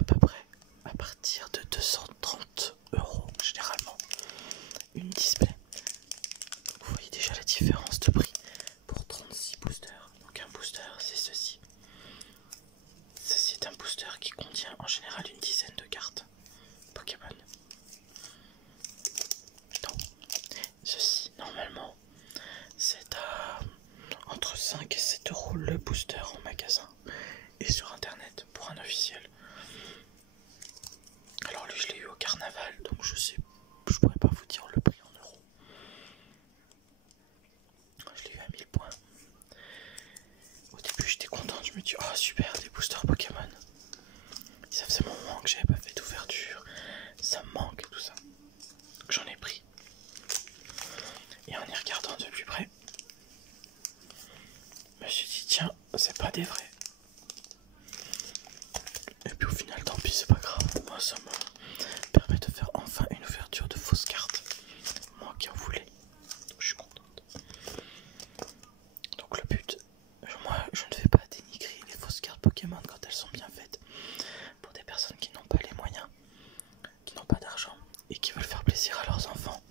à peu près à partir de 230 € généralement une display. Donc vous voyez déjà la différence de prix pour 36 boosters. Donc un booster c'est ceci. Ceci est un booster qui contient en général une dizaine de cartes Pokémon. Donc ceci normalement c'est à entre 5 et 7 € le booster en magasin et sur internet pour un officiel. Alors lui je l'ai eu au carnaval donc je pourrais pas vous dire le prix en euros. Je l'ai eu à 1000 points. Au début j'étais content, je me dis oh super des boosters Pokémon. Ça faisait un moment que j'avais pas fait d'ouverture, ça me manque tout ça. Donc j'en ai pris. Et en y regardant de plus près, je me suis dit tiens c'est pas des vrais. Et puis au final tant pis c'est pas grave, moi ça me permet de faire enfin une ouverture de fausses cartes. Moi qui en voulais, donc je suis contente. Donc le but, moi je ne fais pas dénigrer les fausses cartes Pokémon quand elles sont bien faites. Pour des personnes qui n'ont pas les moyens, qui n'ont pas d'argent et qui veulent faire plaisir à leurs enfants,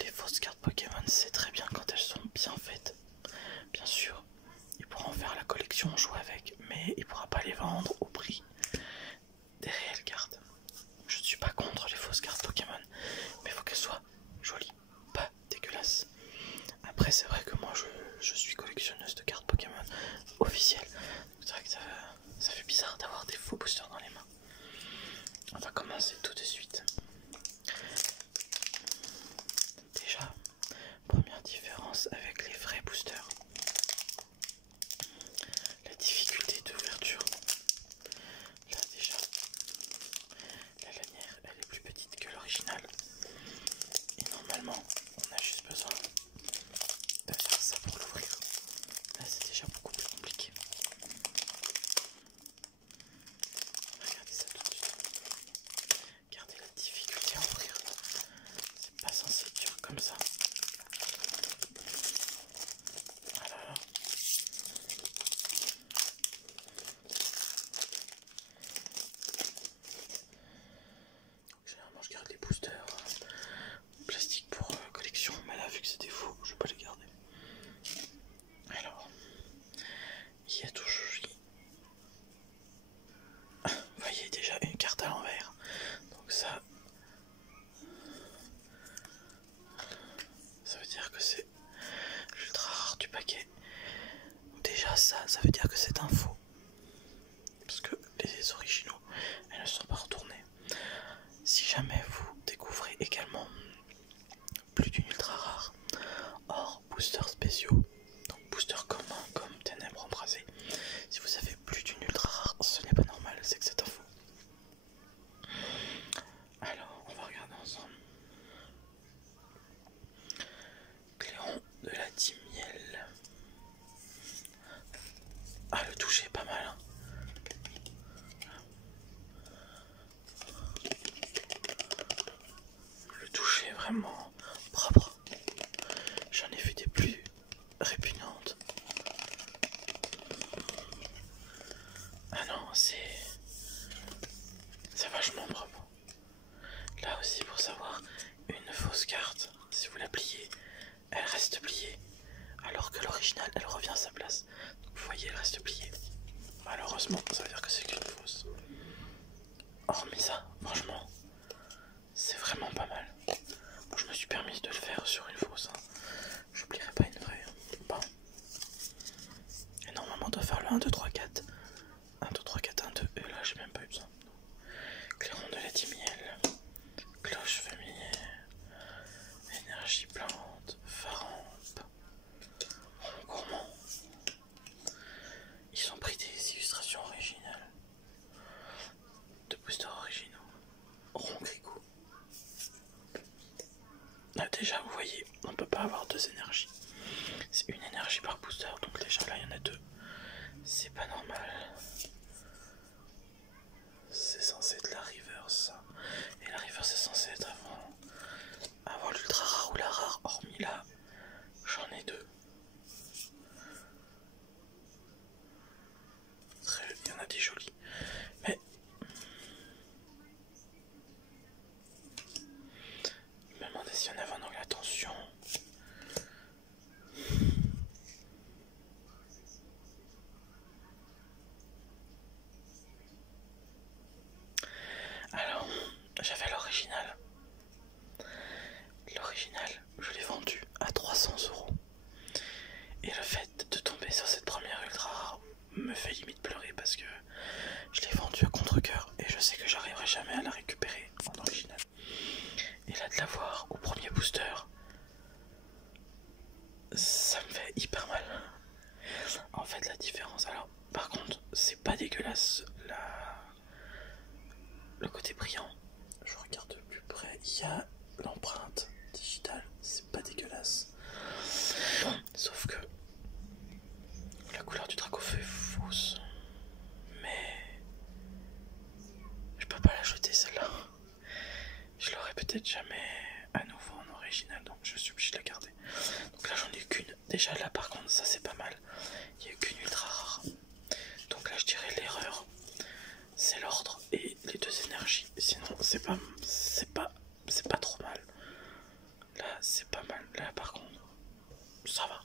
les fausses cartes Pokémon c'est très bien quand elles sont bien faites. Bien sûr, il pourra en faire la collection, jouer avec, mais il pourra pas les vendre au prix des réelles cartes. Je ne suis pas contre les fausses cartes Pokémon, mais il faut qu'elles soient jolies, pas dégueulasses. Après c'est vrai que moi je suis collectionneuse de cartes Pokémon officielles. C'est vrai que ça fait bizarre d'avoir des faux boosters dans les mains. On va commencer tout de suite. Déjà, première différence avec les vrais boosters. La difficulté d'ouverture. Là déjà, la lanière elle est plus petite que l'original. Et normalement, on a juste besoin de faire ça pour l'ouvrir. Là c'est déjà beaucoup plus compliqué. Regardez ça tout de suite. Regardez la difficulté à ouvrir. C'est pas censé être dur comme ça. Voilà. Généralement je garde les boosters en plastique pour collection, mais là vu que c'est des faux, je vais pas les garder. Alors, il y a toujours... Vous voyez déjà une carte à l'envers. Donc ça veut dire que c'est l'ultra rare du paquet. Déjà ça veut dire que c'est un faux. Parce que les originaux, elles ne sont pas retournées. Si jamais vous découvrez également plus d'une ultra rare hors boosters spéciaux, donc boosters communs comme Ténèbres Embrasées, si vous avez plus d'une ultra rare, ce n'est pas normal, c'est que c'est un faux. Alors, on va regarder ensemble. Clairon de la team miel. Ah, le toucher est pas mal. Hein. Le toucher est vraiment propre. J'en ai vu des plus répugnantes. Ah non, c'est vachement propre. Là aussi, pour savoir, une fausse carte, si vous la pliez, elle reste pliée. Alors que l'original, elle revient à sa place. Donc vous voyez, elle reste pliée. Malheureusement, ça veut dire que c'est qu'une fausse. Hormis ça, franchement, c'est vraiment pas mal. Bon, je me suis permis de le faire sur une fausse. Hein. Je n'oublierai pas une vraie. Bon. Et normalement, on doit faire le 1, 2, 3, 4. 1, 2, 3, 4, 1, 2. Et là, j'ai même pas eu besoin. Clairon de la team miel. Cloche familière. Énergie plante. Farampe. Rond gourmand. Ils ont pris des illustrations originales. De boosters originaux. Rond gricot. Là déjà vous voyez, on peut pas avoir deux énergies. C'est une énergie par booster, donc déjà là il y en a deux. C'est pas normal. C'est censé être la reverse ça. Et la reverse c'est censé être avant l'ultra rare ou la rare. Oh 4 cœurs et je sais que j'arriverai jamais à la récupérer en original. Et là de l'avoir au premier booster, ça me fait hyper mal. En fait la différence, alors par contre c'est pas dégueulasse le côté brillant. Je regarde de plus près, il y a l'empreinte digitale, c'est pas dégueulasse. Sauf que la couleur du Dracofeu est fausse. Mais je peux pas la jeter celle-là. Je l'aurai peut-être jamais à nouveau en original, donc je suis obligé de la garder. Donc là j'en ai qu'une. Déjà là par contre ça c'est pas mal. Il n'y a qu'une ultra rare. Donc là je dirais l'erreur, c'est l'ordre et les 2 énergies. Sinon c'est pas trop mal. Là c'est pas mal. Là par contre ça va.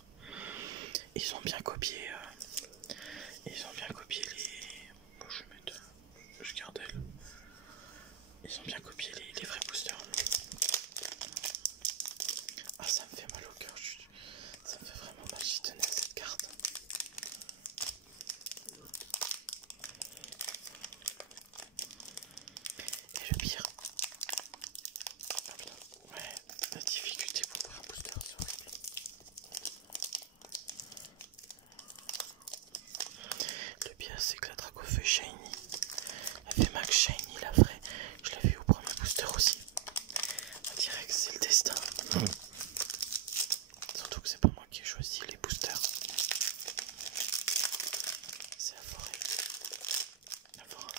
Ils ont bien copié. Ils ont bien copié les. Bon, je garde elle. Ils ont bien copié les vrais boosters. Ah, ça me fait mal au cœur. Ça me fait vraiment mal. J'y tenais à cette carte. Et le pire. Ah putain. Ouais, la difficulté pour ouvrir un booster, c'est horrible. Le pire, c'est que la Dracofeu Shiny, la VMAX Shiny, la vraie, je l'ai vu au premier booster aussi. On dirait que c'est le destin. Surtout que c'est pas moi qui ai choisi les boosters. C'est la forêt. La forêt.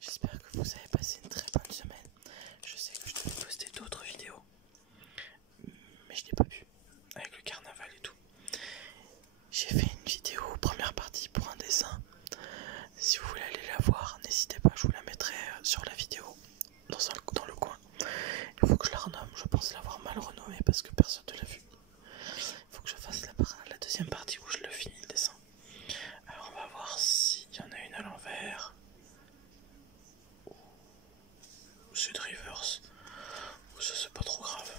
J'espère que vous avez passé une très bonne semaine. Je sais que je devais poster d'autres vidéos, mais je n'ai pas pu, avec le carnaval et tout. J'ai fait une vidéo première partie pour un dessin. Si vous voulez aller la voir, n'hésitez pas, je vous la mettrai sur la vidéo, dans le coin. Il faut que je la renomme, je pense l'avoir mal renommée parce que personne ne l'a vu. Il faut que je fasse la deuxième partie où je le finis le dessin. Alors on va voir s'il y en a une à l'envers. Ou c'est de reverse. Ou ça c'est pas trop grave.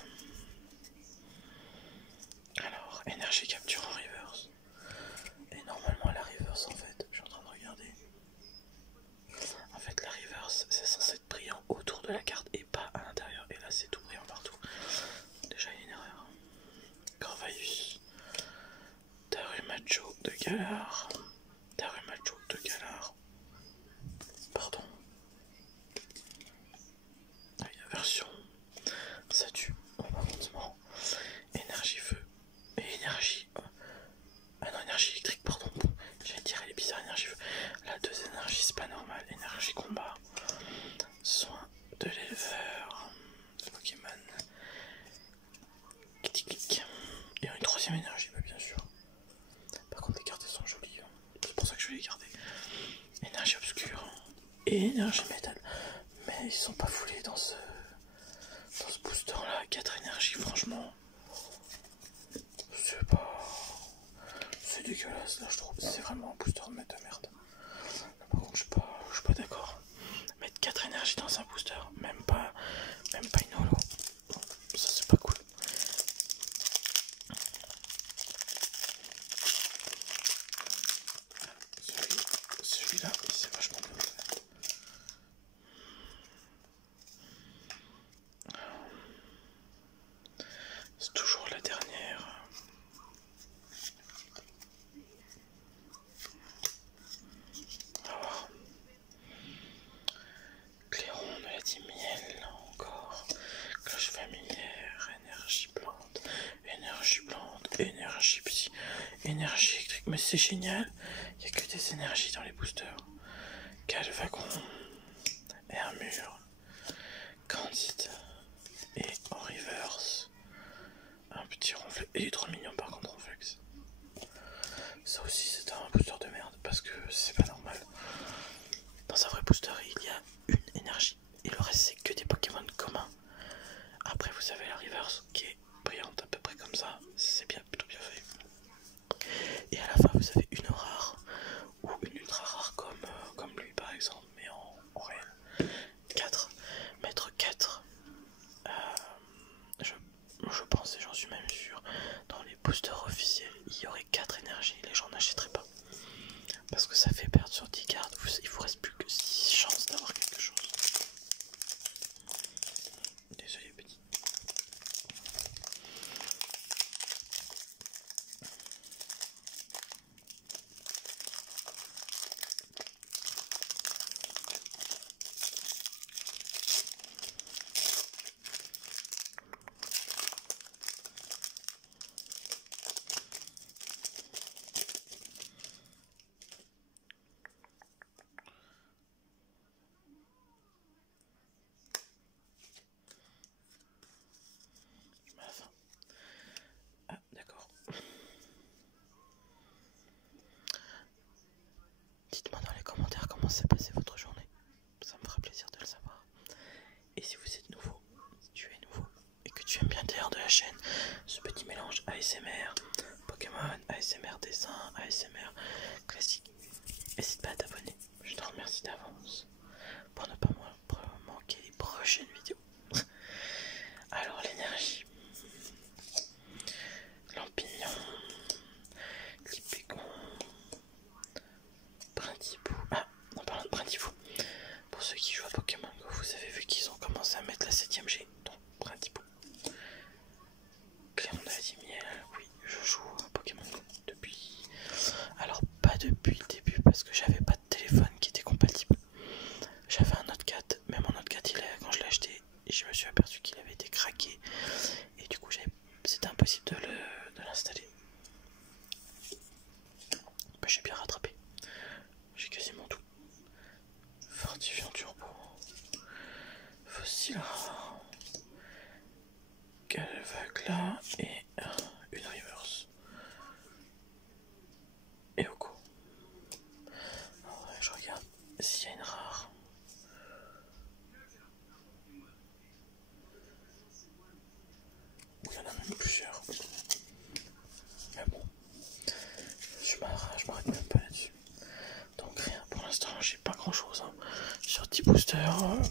Alors, énergie capture en reverse. Et normalement la reverse en fait, je suis en train de regarder. En fait la reverse c'est censé être brillant autour de la carte et pas à l'intérieur. Et là c'est tout brillant partout. Déjà il y a une erreur. Corvaeus. Darumacho de Galar. Darumacho de Galar. Pardon. Ah, il y a version. Ça tue. Bombardement. Énergie feu. Et énergie. Ah non, énergie électrique, pardon. J'allais dire, elle est bizarre, énergie feu. Là, 2 énergies, c'est pas normal. Énergie combat. Soin de l'éleveur. Pokémon. Kitty Click. Et une 3ème énergie, bah, bien sûr. Par contre, les cartes sont jolies. C'est pour ça que je vais les garder. Énergie obscure. Et énergie métal. Mais ils sont pas foulés dans ce booster là. 4 énergies, franchement. C'est pas. C'est dégueulasse là, je trouve. C'est vraiment un booster de mettre de merde. Par contre, je suis pas d'accord. Mettre 4 énergies dans un booster, même pas une holo. Ça, c'est pas cool. Celui-là, c'est vachement bien fait. C'est toujours la dernière. On va voir. Clairon de la team miel, encore. Cloche familière, énergie plante, énergie psy, énergie électrique. Mais c'est génial, il n'y a que des énergies dans les boosters. Galvagon, Hermure, Candide, et en reverse, un petit ronflex. Il est trop mignon par contre, ronflex. Ça aussi, c'est un booster de merde parce que c'est pas normal. Dans un vrai booster, il y a une énergie et le reste, c'est que des Pokémon communs. Après, vous avez la reverse qui est brillante à peu près comme ça. C'est bien, plutôt bien fait. Et à la fin, vous avez une rare ou une ultra rare comme lui par exemple, mais en réel. 4. Mettre 4. Je pense et j'en suis même sûr, dans les boosters officiels, il y aurait 4 énergies, les gens n'achèteraient pas. dessin, ASMR, classique. N'hésite pas à t'abonner. Je te remercie d'avance pour ne pas manquer les prochaines vidéos. Alors l'énergie, Lampignon, Lipégon, Brindibou. Ah, en parlant de Brindibou, pour ceux qui jouent à Pokémon Go, vous avez vu qu'ils ont commencé à mettre la 7ème G, donc Brindibou. Cléon de la Miel, oui, je joue à Pokémon Go depuis. Alors, pas depuis le début parce que j'avais pas de téléphone qui était compatible. J'avais un Note 4, mais mon Note 4, quand je l'ai acheté, je me suis aperçu qu'il avait été craqué. Et du coup, c'était impossible de l'installer. Bah, j'ai bien rattrapé. J'ai quasiment tout. Fortifiant turbo. Fossile rare. Galvagla et une reverse. Et Oko. Je regarde s'il y a une rare. Il y en a même plusieurs. Mais bon, je m'arrête même pas là-dessus. Donc rien, pour l'instant j'ai pas grand chose hein. Sur 10 boosters. Bon,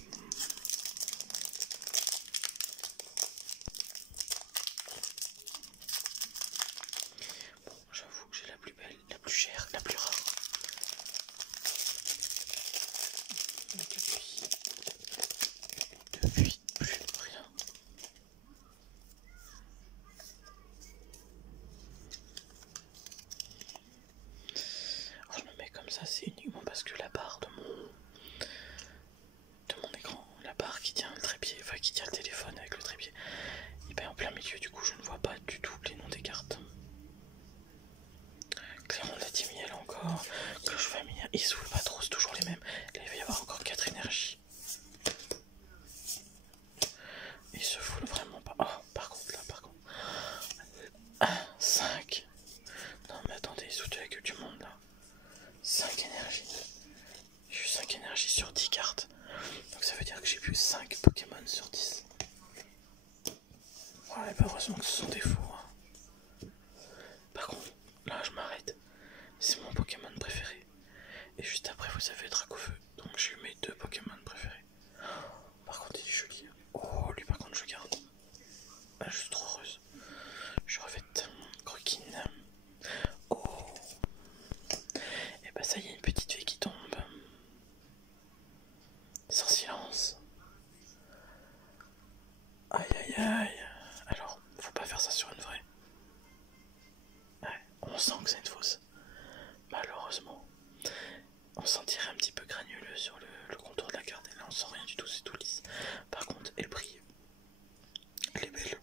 j'avoue que j'ai la plus belle, la plus chère, la plus rare. Depuis plus rien. Alors je me mets comme ça, c'est uniquement parce que la barre de mon écran, la barre qui tient le trépied, enfin qui tient le téléphone avec le trépied, il est en plein milieu, du coup je ne vois pas du tout les noms des cartes. Cléon de la Miel encore, cloche familiale, ils s'ouvrent pas trop, c'est toujours les mêmes. Là il va y avoir encore 4 énergies. Il se fout vraiment pas. Oh, par contre, 5. Non, mais attendez, ils sautent la gueule du monde là. 5 énergies. J'ai eu 5 énergies sur 10 cartes. Donc ça veut dire que j'ai vu 5 Pokémon sur 10. Ouais, bah heureusement que ce sont des faux. Hein. Par contre, là je m'arrête. C'est mon Pokémon préféré. Et juste après, vous avez Dracofeu. Donc j'ai eu mes 2 Pokémon préférés. Par contre, il est joli. Oh, lui par contre, je garde. Ah, je suis trop heureuse. Je revête Croquine. Oh. Et bah ça y est, une petite fée qui tombe. Sans silence. Aïe aïe aïe. Alors, faut pas faire ça sur une vraie. Ouais, on sent que c'est une fausse. Malheureusement. On sentirait un petit peu granuleux sur le contour de la carte. Et là, on sent rien du tout, c'est tout lisse. Par contre, elle brille. Elle est belle.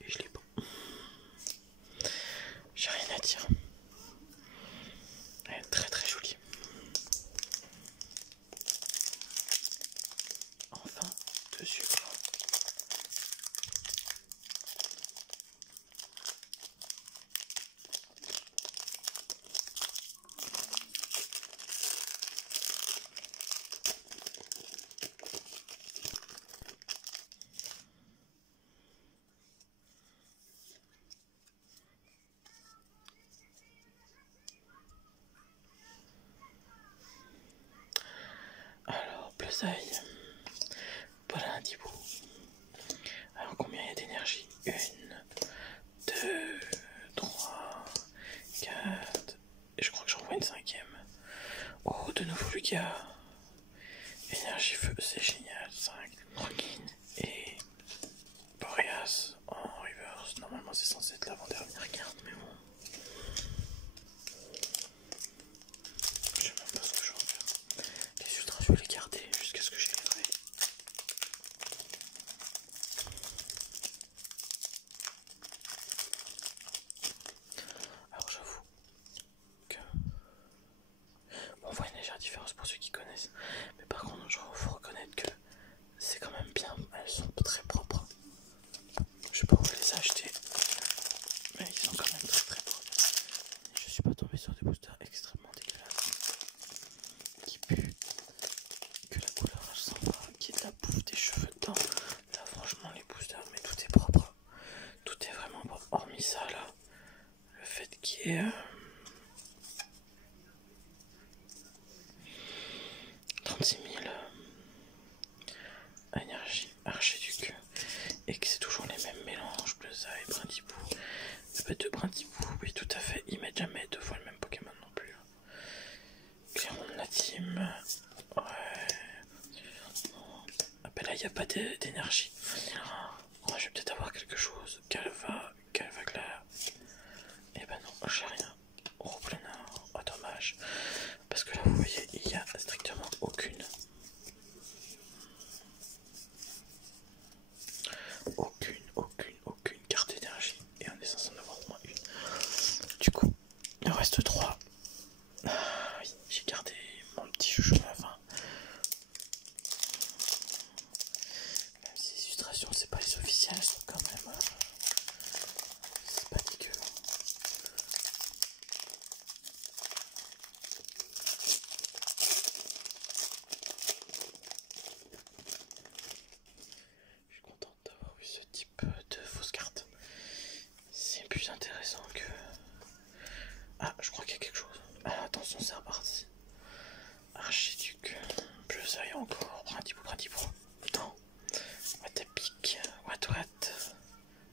Et je l'ai pas. J'ai rien à dire. Elle est très très jolie. Enfin, de sucre. Alors, Bleusaille, Brindibou. Alors, combien il y a d'énergie? 1, 2, 3, 4. Et je crois que j'en vois une 5ème. Oh, de nouveau Lugia. Énergie feu, c'est génial. 5. Roquine et Boreas en reverse. Normalement, c'est censé être l'avant-dernière carte, mais bon. Je sais même pas ce que je vais en faire. Les ultras, je vais les garder jusqu'à ce que j'ai les vrais. Alors j'avoue que on voit une légère différence pour ceux qui connaissent. est 36 000 énergie archiduc et que c'est toujours les mêmes mélanges, Bleuza et Brindibou. De Brindibou, oui tout à fait, ils mettent jamais deux fois le même Pokémon non plus. Clairon de la team, ouais. Ah ben là il n'y a pas d'énergie. Je vais peut-être avoir quelque chose. Calvaclair. Et ben non, j'ai rien. Replénard, oh dommage. Parce que là vous voyez, il n'y a strictement aucune carte d'énergie. Et on est censé en avoir au moins une. Du coup, il en reste 3. Ah oui, j'ai gardé mon petit chouchou à la fin. Même si les illustrations, c'est pas les officielles, c'est quand même. C'est pas dégueu. Je suis content d'avoir eu ce type de fausse carte. C'est plus intéressant que... Ah, je crois qu'il y a quelque chose. Ah, attention, c'est reparti. Archiduc, Bleuzaï encore, Brindibou. Non. What a pique, what.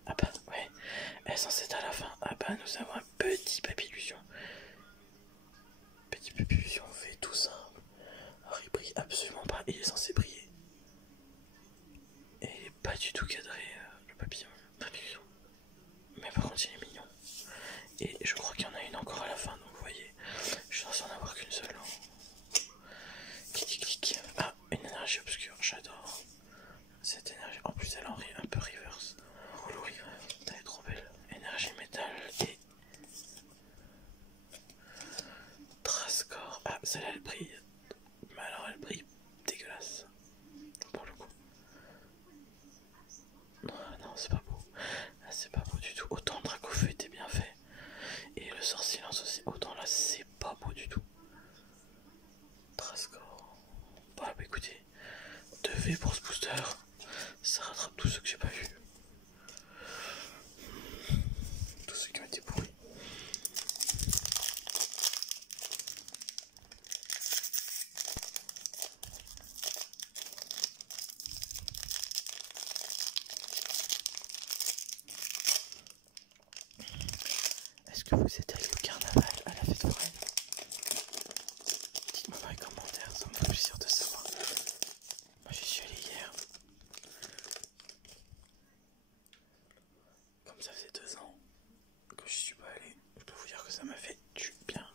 Ah bah, ouais. Elle est censée être à la fin. Ah bah, nous avons un petit papillusion. Petit papillusion fait tout simple. Alors, il brille absolument pas. Il est censé briller. Et il est pas du tout cadré, le papillon. Mais par contre, il est mignon. Et je crois qu'il y en a une encore à la fin, donc vous voyez, je suis censé en avoir qu'une seule. Clic. Ah, une énergie obscure, j'adore cette énergie. En plus, elle est un peu reverse. Oh, le reverse, elle est trop belle. Énergie métal et Trascore. Ah, celle-là elle brille. Mais alors, elle brille dégueulasse. Pour le coup. Non, c'est pas beau. Là, c'est pas beau du tout. Autant Dracofeu était bien fait. Et le sort silence aussi. Autant là, c'est pas beau du tout. Trascore. Bah écoutez, 2V pour ce booster, ça rattrape tous ceux que j'ai pas vus. Tous ceux qui ont été pourris. Est-ce que vous êtes allé au carnaval, à la fête foraine? Dites-moi dans les commentaires, ça me fait plaisir de savoir. Moi j'y suis allé hier. Comme ça faisait 2 ans que je suis pas allé, je peux vous dire que ça m'a fait du bien.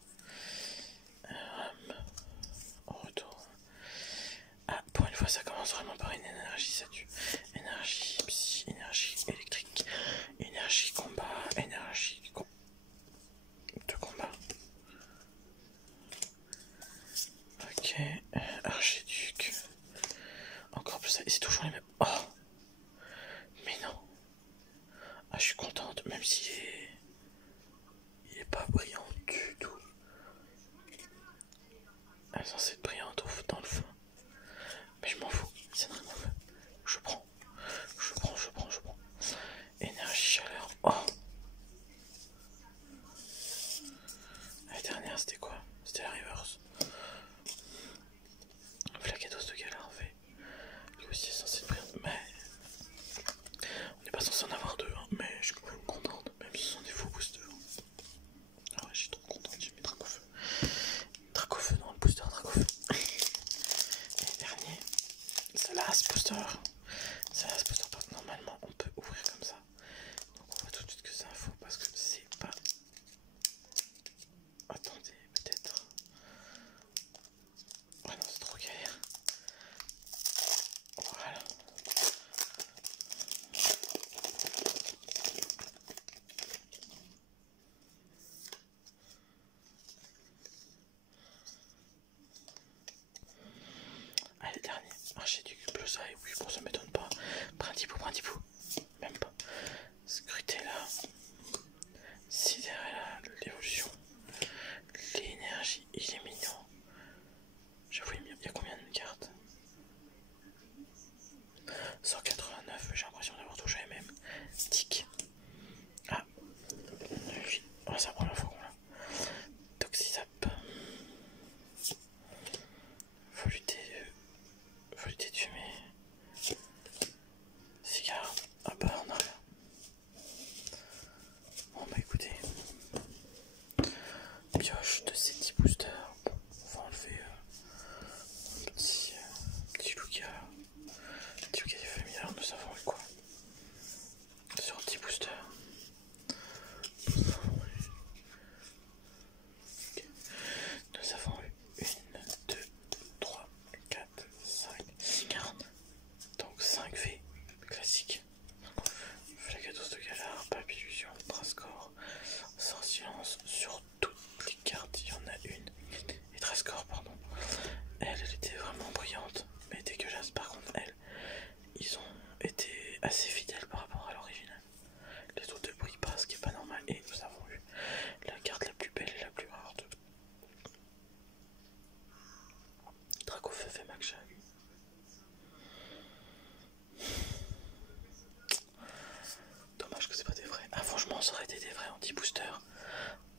On retourne. Ah, pour une fois ça commence vraiment par une énergie, ça tue. Énergie psy, énergie électrique, énergie combat, énergie de combat. Ok, archiduc. Encore plus ça, et c'est toujours les mêmes. Oh, mais non. Ah, je suis contente, même s'il est pas brillant du tout. Elle est censée être brillante dans le fond. Mais je m'en fous, c'est très mauvais. Je prends. Énergie, chaleur. Oh, la dernière c'était quoi? C'était la reverse. Flacados de galère en fait. Lui aussi est censé être brillant. Mais on n'est pas censé en avoir deux, hein. Mais je suis quand même contente, même si ce sont des faux boosters. Ah ouais, je suis trop contente, j'ai mis Dracofeu. Dracofeu dans le booster Dracofeu. Et dernier, c'est Last Booster. Normalement on peut ouvrir comme ça. Donc on voit tout de suite que c'est un faux parce que c'est pas... Attendez, peut-être... Ouais non, c'est trop galère. Voilà. Allez, dernier. Archiduc, Bleuzaï, oui, bon, ça m'étonne pas. Brindibou. Même pas. Scrutella. Sidérella, l'évolution. L'énergie, il est mignon. J'avoue, il y a combien de cartes? 189, j'ai l'impression d'avoir touché les mêmes. Tic. Ah, oui. Oh, c'est la première fois qu'on l'a. pioche de ces 10 boosters. Bon, on va enlever petit Lugia. Petit Lugia des familières, nous avons eu quoi? Sur 10 boosters. Nous avons eu 1, 2, 3, 4, 5, 6 cartes. Donc 5 V classiques. Flagados de Galar, Papillusion, Trascore, sans silence sur toutes les cartes. Il y en a une. Et Trascore, pardon. Elle était vraiment brillante, mais dégueulasse. Par contre, ils ont été assez fidèles par rapport à l'original. Les autres ne brillent pas, ce qui est pas normal. Et nous avons eu la carte la plus belle et la plus rare de Dracofeu et Makshan. Dommage que c'est pas des vrais. Ah, franchement, ça aurait été des vrais en 10 boosters.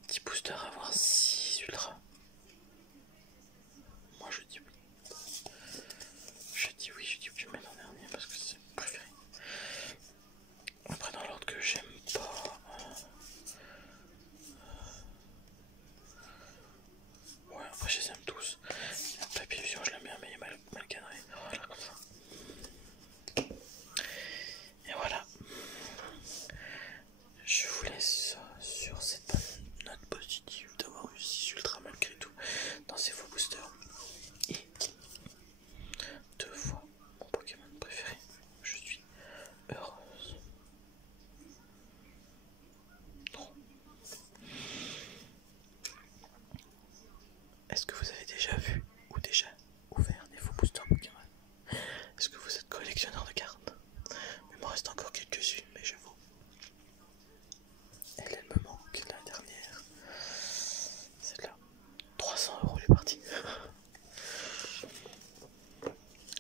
10 boosters, avoir 6 ultras. Moi je dis oui. Je dis oui, je mets en dernier parce que c'est préféré. Après, dans l'ordre que j'aime pas. Ouais, après, je les aime tous. Papier Vision, je l'aime bien, mais il est mal cadré. Voilà, comme ça. Et voilà. Je vous laisse sur cette bonne note positive d'avoir eu 6 ultras malgré tout dans ces faux boosters. Et 2 fois mon Pokémon préféré. Je suis heureuse. Trop. Est-ce que vous avez déjà vu ou déjà ouvert des faux boosters Pokémon? Est-ce que vous êtes collectionneur de cartes? Il m'en reste encore quelques-unes, mais j'avoue. Elle me manque, la dernière. Celle-là. 300 € les parties.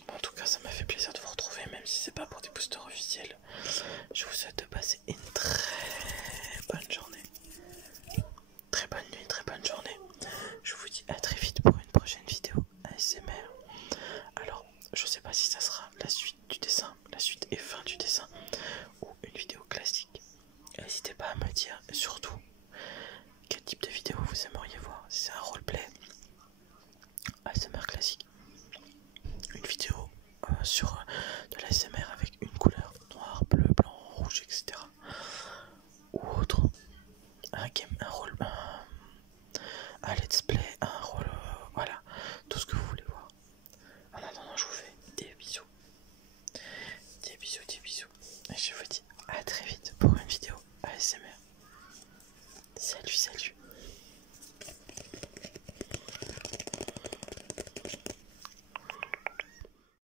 En tout cas, ça m'a fait plaisir de vous retrouver, même si c'est pas pour des boosters officiels. Je vous souhaite de passer une très bonne journée. Très bonne nuit, très bonne journée. Je vous dis à très vite pour une prochaine vidéo ASMR. Alors, je sais pas si ça sera la suite du dessin, la suite et fin du dessin, ou une vidéo classique. N'hésitez pas à me dire surtout quel type de vidéo vous aimeriez voir. Si c'est un roleplay, ASMR classique, une vidéo sur de l'ASMR avec une couleur noir, bleu, blanc, rouge, etc. Ou autre, un rôle, un let's play, un rôle, voilà, tout ce que vous voulez voir. En attendant, je vous fais des bisous. Des bisous, des bisous. Et je vous dis à très vite pour une vidéo ASMR. Salut, salut.